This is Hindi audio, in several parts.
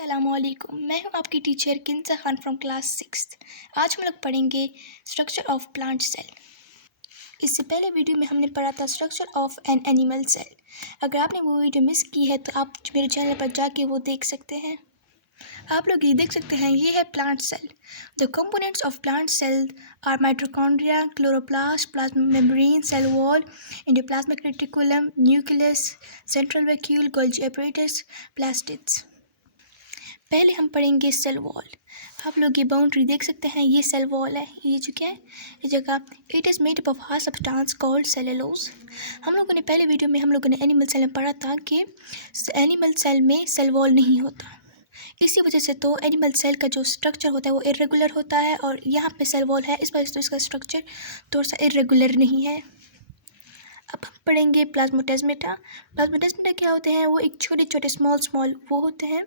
अस्सलामुअलैकुम। मैं हूं आपकी teacher Kinsa Khan from class 6th। आज हम लोग पढ़ेंगे स्ट्रक्चर ऑफ प्लांट सेल। इससे पहले वीडियो में हमने पढ़ा था structure of an animal cell. अगर आपने वो वीडियो मिस की है तो आप मेरे चैनल पर जाके वो देख सकते हैं। आप लोग ये देख सकते हैं, ये है plant cell. The components of plant cell are mitochondria, chloroplast, plasma membrane, cell wall, endoplasmic reticulum, nucleus, central vacuole, Golgi apparatus, plastids. पहले हम पढ़ेंगे सेल वॉल। आप लोग ये बाउंड्री देख सकते हैं, ये सेल वॉल है। ये जो क्या है, ये जगह it is made up of hard substance called cellulose. हम लोगों ने पहले वीडियो में हम लोगों ने एनिमल सेल में पढ़ा था कि एनिमल सेल में सेल वॉल नहीं होता। इसी वजह से तो एनिमल सेल का जो स्ट्रक्चर होता है वो इरेगुलर होता है, और यहाँ पे सेल वॉल है, इस वजह से तो इसका स्ट्रक्चर थोड़ा सा इरेगुलर नहीं है। अब हम पढ़ेंगे प्लाज्मोडेस्माटा। प्लाज्मोडेस्माटा क्या होते हैं, वो एक छोटे छोटे स्मॉल वो होते हैं।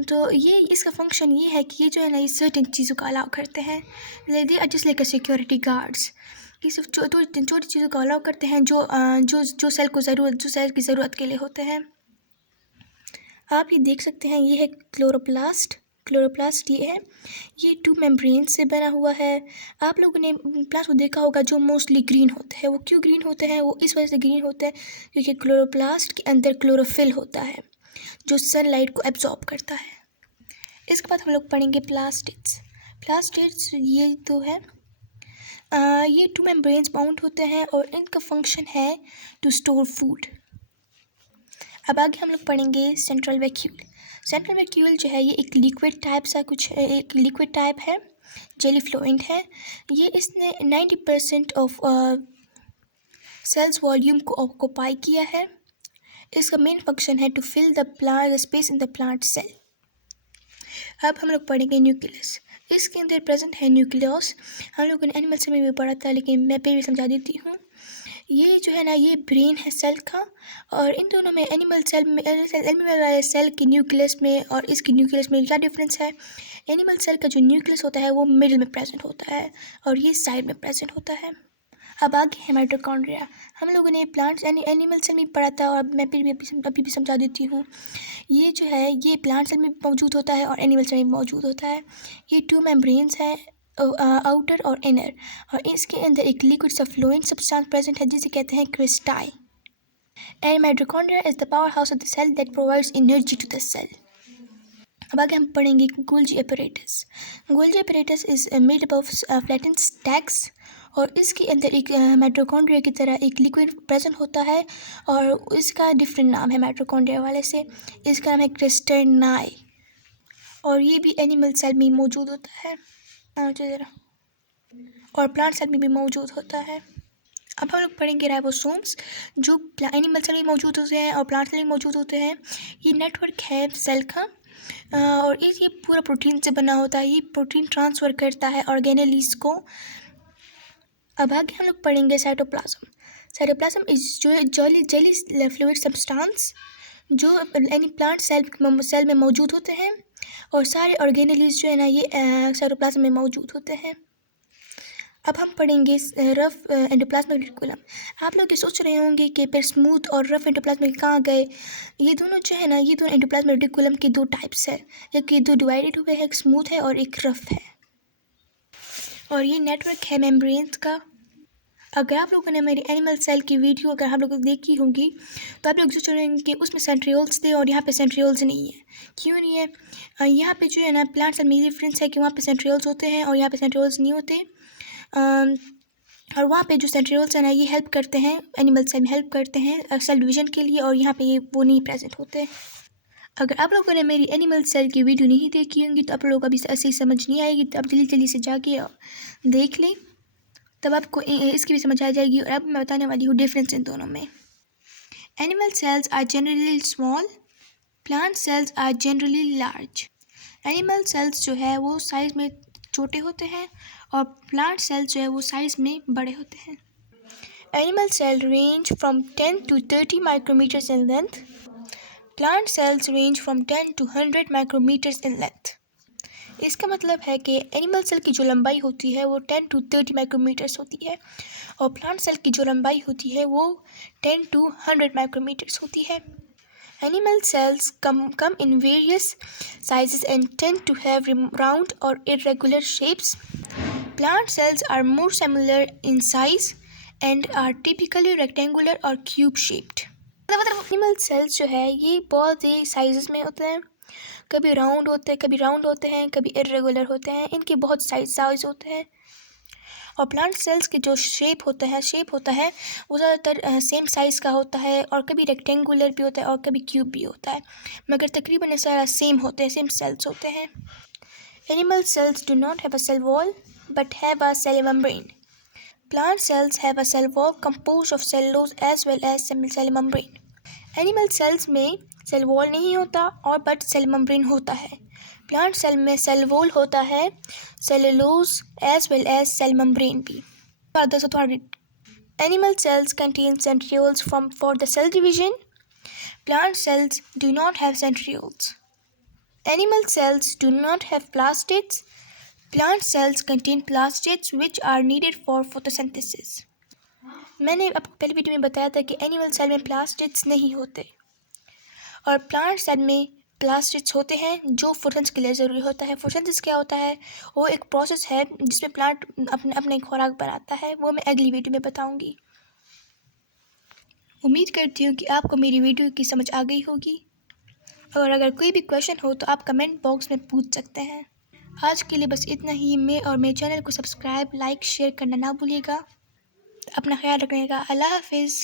तो ये इसका फंक्शन ये है कि ये जो है ना, ये सर्टेन चीज़ों का अलाउ करते हैं। They are just like a security guards. ये सब छोटी चीज़ों का अलाउ करते हैं जो सेल की ज़रूरत के लिए होते हैं। आप ये देख सकते हैं, ये है क्लोरोप्लास्ट। क्लोरोप्लास्ट ये है, ये 2 मेम्ब्रेन से बना हुआ है। आप लोगों ने प्लांट को देखा होगा जो मोस्टली ग्रीन होते हैं। वो क्यों ग्रीन होते हैं, वो इस वजह से ग्रीन होते हैं क्योंकि क्लोरोप्लास्ट के अंदर क्लोरोफिल होता है जो सनलाइट को एब्जॉर्ब करता है। इसके बाद हम लोग पढ़ेंगे प्लास्टिड्स। प्लास्टिड्स ये तो है, ये 2 मेम्ब्रेन्स बाउंड होते हैं और इनका फंक्शन है टू स्टोर फूड। अब आगे हम लोग पढ़ेंगे सेंट्रल वैक्यूल। सेंट्रल वैक्यूल जो है, ये एक लिक्विड टाइप है, जेली फ्लोइंट है। ये इसने 90% ऑफ सेल्स वॉल्यूम को ऑक्यूपाई किया है। इसका मेन फंक्शन है to fill the space in the plant cell. अब हम लोग पढ़ेंगे न्यूक्लियस। इसके अंदर प्रेजेंट है न्यूक्लियस। हम लोगों ने एनिमल सेल में भी पढ़ा था, लेकिन मैं फिर भी समझा देती हूँ। ये जो है ना, ये ब्रेन है सेल का, और इन दोनों में एनिमल वाले सेल के न्यूक्लियस में और इसके न्यूक्लियस में क्या डिफरेंस है। एनिमल सेल का जो न्यूक्लियस होता है वो मिडिल में प्रेजेंट होता है और ये साइड में प्रेजेंट होता है। अब आगे है माइटोकॉन्ड्रिया। हम लोगों ने प्लांट्स एनिमल सेल में पढ़ा था, और मैं फिर भी अभी भी समझा देती हूँ। ये जो है, ये प्लांट सेल में मौजूद होता है और एनिमल सेल में मौजूद होता है। ये 2 मेम्ब्रेन्स हैं, आउटर और इनर, और इसके अंदर एक लिक्विड सा फ्लोइंग सब्सटेंस प्रेजेंट है जिसे कहते हैं cristae. And mitochondria is the powerhouse of the cell that provides energy to the cell. अब आगे हम पढ़ेंगे Golgi apparatus। Golgi apparatus is made up of flattened stacks, और इसके अंदर एक माइटोकॉन्ड्रिया की तरह एक लिक्विड प्रेजेंट होता है, और इसका डिफरेंट नाम है माइटोकॉन्ड्रिया वाले से। इसका नाम है क्रिस्टनाई, और ये भी एनिमल सेल में मौजूद होता है और प्लांट सेल में भी मौजूद होता है। अब हम लोग पढ़ेंगे राइबोसोम्स, जो एनिमल सेल में मौजूद होते हैं और प्लांट सेल में मौजूद होते हैं। ये नेटवर्क है सेल का, और ये पूरा प्रोटीन से बना होता है। ये प्रोटीन ट्रांसफ़र करता है ऑर्गेनेलीज को। अब आगे हम लोग पढ़ेंगे cytoplasm. Cytoplasm is jelly fluid substance जो एनी प्लांट सेल में मौजूद होते हैं, और सारे ऑर्गेनेलीज जो है ना, ये साइटोप्लाज्म में मौजूद होते हैं। अब हम पढ़ेंगे रफ एंडोप्लाज्मिक रेटिकुलम। आप लोग ये सोच रहे होंगे कि फिर स्मूथ और रफ एंडोप्लाज्मिक कहाँ गए। ये दोनों जो है ना, ये दोनों एंडोप्लाज्मिक रेटिकुलम के 2 टाइप्स है। एक ये 2 डिवाइडेड हुए हैं, एक स्मूथ है और एक रफ है, और ये नेटवर्क है मेम्ब्रेन्स का। अगर आप लोगों ने मेरी एनिमल सेल की वीडियो अगर आप लोगों ने देखी होगी तो आप लोग सोच रहे होंगे कि उसमें सेंट्रियोल्स थे और यहाँ पे सेंट्रियोल्स नहीं है। क्यों नहीं है? यहाँ पे जो है ना, प्लांट सेल में डिफरेंस है कि वहाँ पे सेंट्रियोल्स होते हैं और यहाँ पे सेंट्रियोल्स नहीं होते। और वहाँ पे जो सेंट्रियोल्स हैं ना, ये हेल्प करते हैं, एनिमल सेल में हेल्प करते हैं सेल डिवीजन के लिए, और यहाँ पे ये वो नहीं प्रेजेंट होते। अगर आप लोगों ने मेरी एनिमल सेल की वीडियो नहीं देखी होंगी तो आप लोगों को अभी ऐसे समझ नहीं आएगी, तो आप जल्दी से जाके देख लें, तब आपको इसकी भी समझ आ जाएगी। और अब मैं बताने वाली हूँ डिफरेंस इन दोनों में। Animal cells are generally small, plant cells are generally large. Animal cells जो है वो साइज़ में छोटे होते हैं, और प्लांट सेल्स जो है वो साइज़ में बड़े होते हैं। Animal cell range from 10 to 30 micrometres in length. Plant cells range from 10 to 100 micrometres in length. इसका मतलब है कि एनिमल सेल की जो लंबाई होती है वो 10 to 30 माइक्रोमीटर्स होती है, और प्लांट सेल की जो लंबाई होती है वो 10 to 100 माइक्रोमीटर्स होती है। Animal cells come in various sizes and tend to have round or irregular shapes. Plant cells are more similar in size and are typically rectangular or cube shaped. Animal cells जो है ये बहुत ही साइजेस में होते हैं, कभी राउंड होते हैं, कभी इरेगुलर होते हैं, इनके बहुत साइज होते हैं। और प्लांट सेल्स के जो शेप होता है वो ज़्यादातर सेम साइज़ का होता है और कभी रेक्टेंगुलर भी होता है और कभी क्यूब भी होता है, मगर तकरीबन सारा सेम होते हैं, सेम सेल्स होते हैं। Animal cells do not have a cell wall but have a cell membrane. Plant cells have a cell wall composed of cellulose as well as cell membrane. Animal cells में cell wall नहीं होता और but cell membrane होता है। Plant cell में cell wall होता है, cellulose as well as cell membrane भी। Animal cells contain centrioles for the cell division. Plant cells do not have centrioles. Animal cells do not have plastids. Plant cells contain plastids which are needed for photosynthesis. मैंने आपको पहले वीडियो में बताया था कि एनिमल सेल में प्लास्टिड्स नहीं होते और प्लांट सेल में प्लास्टिड्स होते हैं जो फोटोसिंथेसिस के लिए ज़रूरी होता है। फोटोसिंथेसिस क्या होता है? वो एक प्रोसेस है जिसमें प्लांट अपने खुराक बनाता है, वो मैं अगली वीडियो में बताऊंगी। उम्मीद करती हूँ कि आपको मेरी वीडियो की समझ आ गई होगी और अगर कोई भी क्वेश्चन हो तो आप कमेंट बॉक्स में पूछ सकते हैं। आज के लिए बस इतना ही। मेरे चैनल को सब्सक्राइब, लाइक, शेयर करना ना भूलिएगा। अपना ख्याल रखिएगा। अल्लाह हाफिज़।